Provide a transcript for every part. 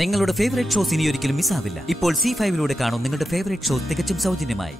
നിങ്ങളുടെ favourite shows ഇനി ഒരിക്കലും മിസ്സാവില്ല. ഇപ്പോൾ C5 കാണും നിങ്ങളുടെ ഫേവറേറ്റ് ഷോ തികച്ചും സൗജന്യമായി.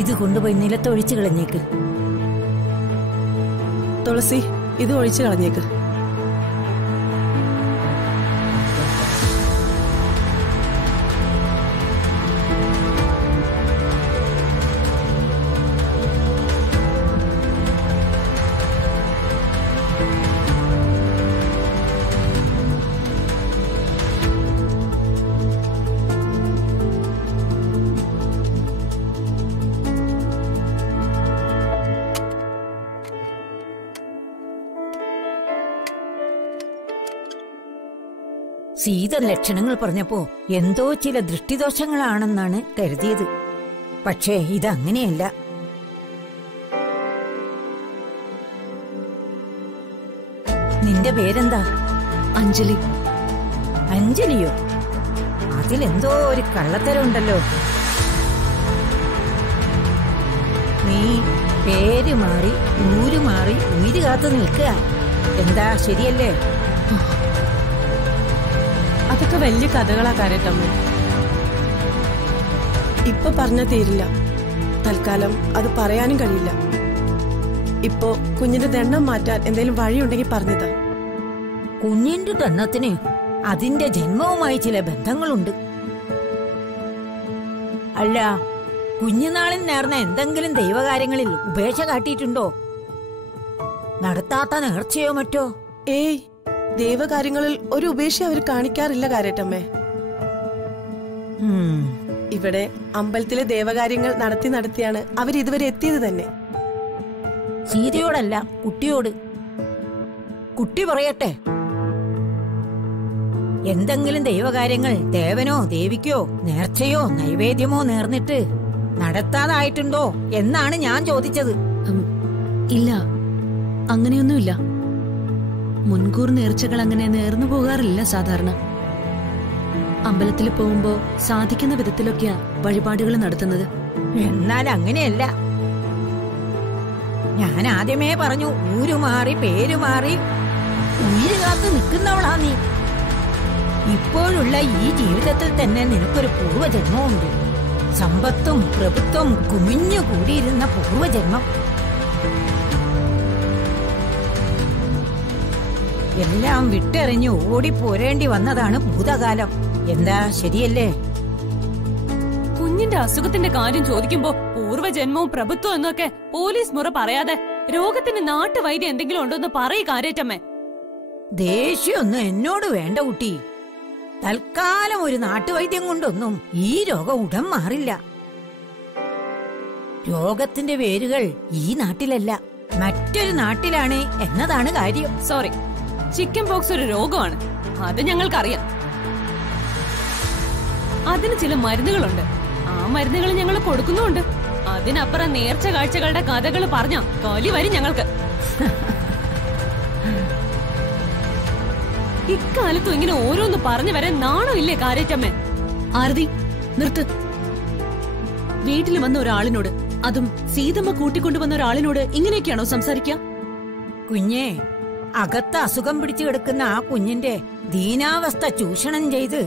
ഇത് കൊണ്ടുപോയി നിലത്തൊഴിച്ചു കളഞ്ഞേക്ക്. തുളസി, ഇത് ഒഴിച്ചു കളഞ്ഞേക്ക്. സീത ലക്ഷണങ്ങൾ പറഞ്ഞപ്പോ എന്തോ ചില ദൃഷ്ടിദോഷങ്ങളാണെന്നാണ് കരുതിയത്. പക്ഷേ ഇതങ്ങനെയല്ല. നിന്റെ പേരെന്താ? അഞ്ജലി. അഞ്ജലിയോ? അതിലെന്തോ ഒരു കള്ളത്തരമുണ്ടല്ലോ. നീ പേര് മാറി ഊര് മാറി ഉയിര് കാത്തു നിൽക്കുക. എന്താ ശരിയല്ലേ? അതൊക്കെ വലിയ കഥകളാ കാര്യട്ടമ്മ. ഇപ്പൊ പറഞ്ഞാ തീരില്ല. തൽക്കാലം അത് പറയാനും കഴിയില്ല. ഇപ്പോ കുഞ്ഞിന്റെ ദണ്ണം മാറ്റാൻ എന്തെങ്കിലും വഴിയുണ്ടെങ്കിൽ പറഞ്ഞതാ. കുഞ്ഞിന്റെ ദണ്ണത്തിന് അതിന്റെ ജന്മവുമായി ചില ബന്ധങ്ങളുണ്ട്. അല്ല, കുഞ്ഞുനാളിൽ നേർന്ന എന്തെങ്കിലും ദൈവകാര്യങ്ങളിൽ ഉപേക്ഷ കാട്ടിയിട്ടുണ്ടോ? നടത്താത്ത നേർച്ചയോ മറ്റോ? ഏയ്, ദൈവകാര്യങ്ങളിൽ ഒരു ഉപേക്ഷ അവർ കാണിക്കാറില്ല കാര്യട്ടമ്മേ. ഇവിടെ അമ്പലത്തിലെ ദേവകാര്യങ്ങൾ നടത്തിയാണ് അവരിതുവരെ എത്തിയത് തന്നെ. സീതയോടല്ല, കുട്ടിയോട്. കുട്ടി പറയട്ടെ. എന്തെങ്കിലും ദൈവകാര്യങ്ങൾ ദേവനോ ദേവിക്കോ നേർച്ചയോ നൈവേദ്യമോ നേർന്നിട്ട് നടത്താതായിട്ടുണ്ടോ എന്നാണ് ഞാൻ ചോദിച്ചത്. ഇല്ല, അങ്ങനെയൊന്നുമില്ല. മുൻകൂർ നേർച്ചകൾ അങ്ങനെ നേർന്നു പോകാറില്ല സാധാരണ. അമ്പലത്തിൽ പോകുമ്പോ സാധിക്കുന്ന വിധത്തിലൊക്കെയാ വഴിപാടുകൾ നടത്തുന്നത്. എന്നാൽ അങ്ങനെയല്ല. ഞാൻ ആദ്യമേ പറഞ്ഞു, ഊരുമാറി പേരുമാറി ഉയിര് കാത്ത് നിൽക്കുന്നവളാ നീ. ഇപ്പോഴുള്ള ഈ ജീവിതത്തിൽ തന്നെ നിനക്കൊരു പൂർവ്വജന്മമുണ്ട്. സമ്പത്തും പ്രഭുത്വം കുമിഞ്ഞു കൂടിയിരുന്ന പൂർവ്വജന്മം. എല്ലാം വിട്ടെറിഞ്ഞ് ഓടിപ്പോരേണ്ടി വന്നതാണ് ഭൂതകാലം. എന്താ ശരിയല്ലേ? കുഞ്ഞിന്റെ അസുഖത്തിന്റെ കാര്യം ചോദിക്കുമ്പോ പൂർവ്വജന്മവും പ്രഭുത്വം എന്നൊക്കെ പോലീസ് മുറ പറയാതെ രോഗത്തിന് നാട്ടുവൈദ്യം എന്തെങ്കിലും ഉണ്ടോന്ന് പറയ് കാര്യറ്റമ്മേ. ദേഷ്യമൊന്നും എന്നോട് വേണ്ട കുട്ടി. തൽക്കാലം ഒരു നാട്ടുവൈദ്യം കൊണ്ടൊന്നും ഈ രോഗം ഉടൻ മാറില്ല. രോഗത്തിന്റെ വേരുകൾ ഈ നാട്ടിലല്ല, മറ്റൊരു നാട്ടിലാണ് എന്നതാണ് കാര്യം. സോറി, ചിക്കൻ പോക്സ് ഒരു രോഗമാണ്, അത് ഞങ്ങൾക്കറിയാം. അതിന് ചില മരുന്നുകളുണ്ട്, ആ മരുന്നുകൾ ഞങ്ങൾ കൊടുക്കുന്നുണ്ട്. അതിനപ്പുറം നേർച്ച കാഴ്ചകളുടെ കഥകൾ പറഞ്ഞ കലി വരും ഞങ്ങൾക്ക്. ഇക്കാലത്തും ഇങ്ങനെ ഓരോന്ന് പറഞ്ഞു വരാൻ നാണോ ഇല്ലേ കാര്യറ്റമ്മേ? ആരതി, നിർത്ത്. വീട്ടിൽ വന്ന ഒരാളിനോട്, അതും സീതമ്മ കൂട്ടിക്കൊണ്ടുവന്ന ഒരാളിനോട് ഇങ്ങനെയൊക്കെയാണോ സംസാരിക്കുക? കുഞ്ഞേ, അകത്ത് അസുഖം പിടിച്ചു കിടക്കുന്ന ആ കുഞ്ഞിന്റെ ദീനാവസ്ഥ ചൂഷണം ചെയ്ത്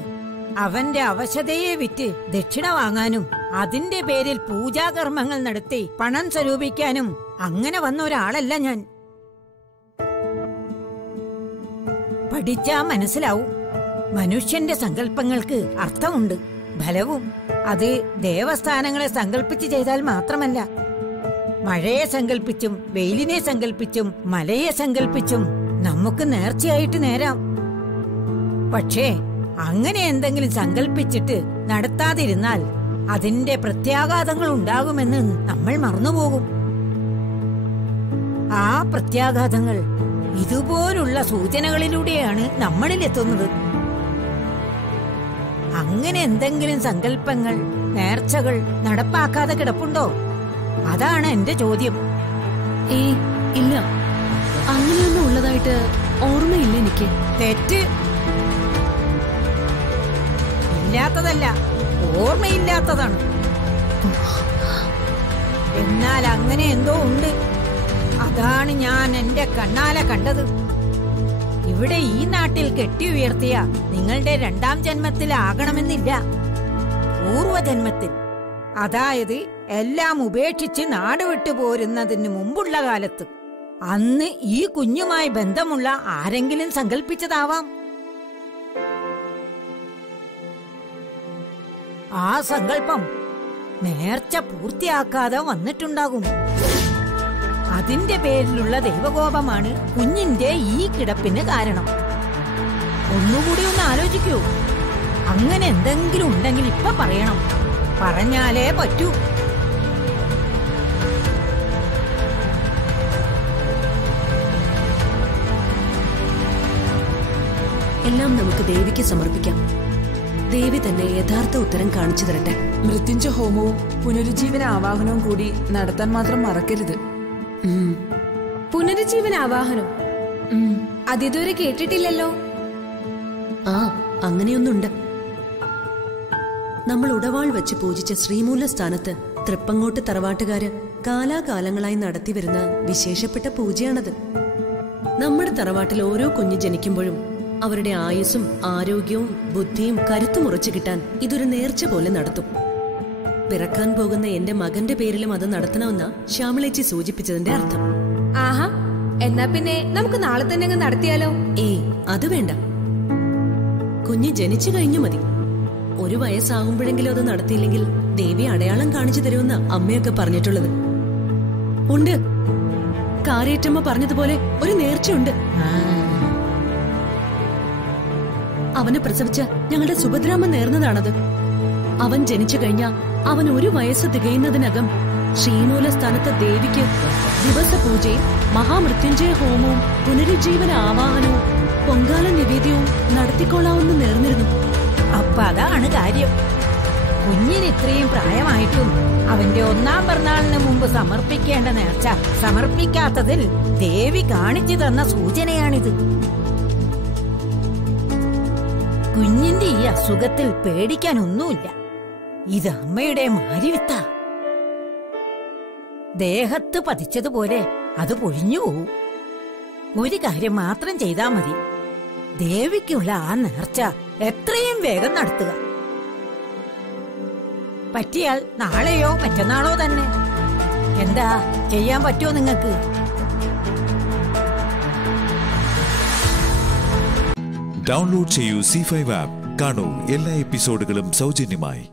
അവന്റെ അവശതയെ വിറ്റ് ദക്ഷിണ വാങ്ങാനും അതിന്റെ പേരിൽ പൂജാകർമ്മങ്ങൾ നടത്തി പണം സ്വരൂപിക്കാനും അങ്ങനെ വന്ന ഒരാളല്ല ഞാൻ. പഠിച്ചാ മനസ്സിലാവും. മനുഷ്യന്റെ സങ്കല്പങ്ങൾക്ക് അർത്ഥമുണ്ട്, ഫലവും. അത് ദേവസ്ഥാനങ്ങളെ സങ്കല്പിച്ച് ചെയ്താൽ മാത്രമല്ല, മഴയെ സങ്കല്പിച്ചും വെയിലിനെ സങ്കല്പിച്ചും മലയെ സങ്കല്പിച്ചും നമുക്ക് നേർച്ചയായിട്ട് നേരാം. പക്ഷേ അങ്ങനെ എന്തെങ്കിലും സങ്കല്പിച്ചിട്ട് നടത്താതിരുന്നാൽ അതിന്റെ പ്രത്യാഘാതങ്ങൾ ഉണ്ടാകുമെന്ന് നമ്മൾ മറന്നുപോകും. ആ പ്രത്യാഘാതങ്ങൾ ഇതുപോലുള്ള സൂചനകളിലൂടെയാണ് നമ്മളിലെത്തുന്നത്. അങ്ങനെ എന്തെങ്കിലും സങ്കല്പങ്ങൾ, നേർച്ചകൾ നടപ്പാക്കാതെ കിടപ്പുണ്ടോ? അതാണ് എന്റെ ചോദ്യം. ഇല്ല, അങ്ങനെയൊന്നും ഉള്ളതായിട്ട് ഓർമ്മയില്ല എനിക്ക്. തെറ്റ്. ഇല്ലാത്തതല്ല, ഓർമ്മയില്ലാത്തതാണ്. എന്നാൽ അങ്ങനെ എന്തോ ഉണ്ട്. അതാണ് ഞാൻ എന്റെ കണ്ണാലെ കണ്ടത്. ഇവിടെ ഈ നാട്ടിൽ കെട്ടി ഉയർത്തിയ നിങ്ങളുടെ 2ാം ജന്മത്തിലാകണമെന്നില്ല, പൂർവജന്മത്തിൽ. അതായത് എല്ലാം ഉപേക്ഷിച്ച് നാട് വിട്ടു പോരുന്നതിന് മുമ്പുള്ള കാലത്ത്. അന്ന് ഈ കുഞ്ഞുമായി ബന്ധമുള്ള ആരെങ്കിലും സങ്കല്പിച്ചതാവാം. ആ സങ്കല്പം നേർച്ച പൂർത്തിയാക്കാതെ വന്നിട്ടുണ്ടാകും. അതിന്റെ പേരിലുള്ള ദൈവകോപമാണ് കുഞ്ഞിന്റെ ഈ കിടപ്പിന് കാരണം. ഒന്നുകൂടി ഒന്ന് ആലോചിക്കൂ. അങ്ങനെ എന്തെങ്കിലും ഉണ്ടെങ്കിൽ ഇപ്പൊ പറയണം. പറഞ്ഞാലേ പറ്റൂ. എല്ലാം നമുക്ക് ദേവിക്ക് സമർപ്പിക്കാം. ദേവി തന്നെ യഥാർത്ഥ ഉത്തരം കാണിച്ചു തരട്ടെ. മൃത്യുഞ്ജയ ഹോമവും പുനരുജ്ജീവന ആവാഹനവും കൂടി നടത്താൻ മാത്രം മറക്കരുത്. പുനരുജ്ജീവന ആവാഹനം അതിതുവരെ കേട്ടിട്ടില്ലല്ലോ. അങ്ങനെയൊന്നുണ്ട്. നമ്മൾ ഉടവാൾ വെച്ച് പൂജിച്ച ശ്രീമൂല സ്ഥാനത്ത് തൃപ്പങ്ങോട്ട് തറവാട്ടുകാര് കാലാകാലങ്ങളായി നടത്തിവരുന്ന വിശേഷപ്പെട്ട പൂജയാണത്. നമ്മുടെ തറവാട്ടിൽ ഓരോ കുഞ്ഞ് ജനിക്കുമ്പോഴും അവരുടെ ആയുസ്സും ആരോഗ്യവും ബുദ്ധിയും കരുത്തും ഉറച്ചു കിട്ടാൻ ഇതൊരു നേർച്ച പോലെ നടത്തും. പിറക്കാൻ പോകുന്ന എന്റെ മകന്റെ പേരിലും അത് നടത്തണമെന്നാ ശ്യാമളേച്ചി സൂചിപ്പിച്ചതിന്റെ അർത്ഥം. ആഹാ, എന്നാ പിന്നെ നമുക്ക് നാളെ തന്നെ നടത്തിയാലോ? അത് വേണ്ട. കുഞ്ഞ് ജനിച്ചു കഴിഞ്ഞു മതി. 1 വയസ്സാകുമ്പോഴെങ്കിലും അത് നടത്തിയില്ലെങ്കിൽ ദേവി അടയാളം കാണിച്ചു തരുമെന്ന അമ്മയൊക്കെ പറഞ്ഞിട്ടുള്ളത്. ഉണ്ട്. കാരേറ്റമ്മ പറഞ്ഞതുപോലെ ഒരു നേർച്ചയുണ്ട്. അവനെ പ്രസവിച്ച ഞങ്ങളുടെ സുഭദ്രാമ്മ നേർന്നതാണത്. അവൻ ജനിച്ചു കഴിഞ്ഞാൽ അവൻ 1 വയസ്സ് തികയുന്നതിനകം ശ്രീമൂല സ്ഥാനത്ത് ദേവിക്ക് ദിവസപൂജയും മഹാമൃത്യുഞ്ജയ ഹോമവും പുനരുജ്ജീവന ആവാഹനവും പൊങ്കാല നിവേദ്യവും നടത്തിക്കൊള്ളാമെന്ന് നേർന്നിരുന്നു. അപ്പൊ അതാണ് കാര്യം. കുഞ്ഞിന് ഇത്രയും പ്രായമായിട്ടും അവന്റെ 1ാം പിറന്നാളിന് മുമ്പ് സമർപ്പിക്കേണ്ട നേർച്ച സമർപ്പിക്കാത്തതിൽ ദേവി കാണിച്ചു തന്ന സൂചനയാണിത്. കുഞ്ഞിന്റെ ഈ അസുഖത്തിൽ പേടിക്കാനൊന്നുമില്ല. ഇത് അമ്മയുടെ മാരിവിത്ത. ദേഹത്ത് പതിച്ചതുപോലെ അത് പൊഴിഞ്ഞു പോവും. ഒരു കാര്യം മാത്രം ചെയ്താൽ മതി. ദേവിക്കുള്ള ആ നേർച്ച എത്രയും വേഗം നടത്തുക. പറ്റിയാൽ നാളെയോ മറ്റന്നാളോ തന്നെ. എന്താ ചെയ്യാൻ പറ്റുമോ നിങ്ങൾക്ക്? ഡൗൺലോഡ് ചെയ്യൂ C5 ആപ്പ്. കാണൂ എല്ലാ എപ്പിസോഡുകളും സൗജന്യമായി.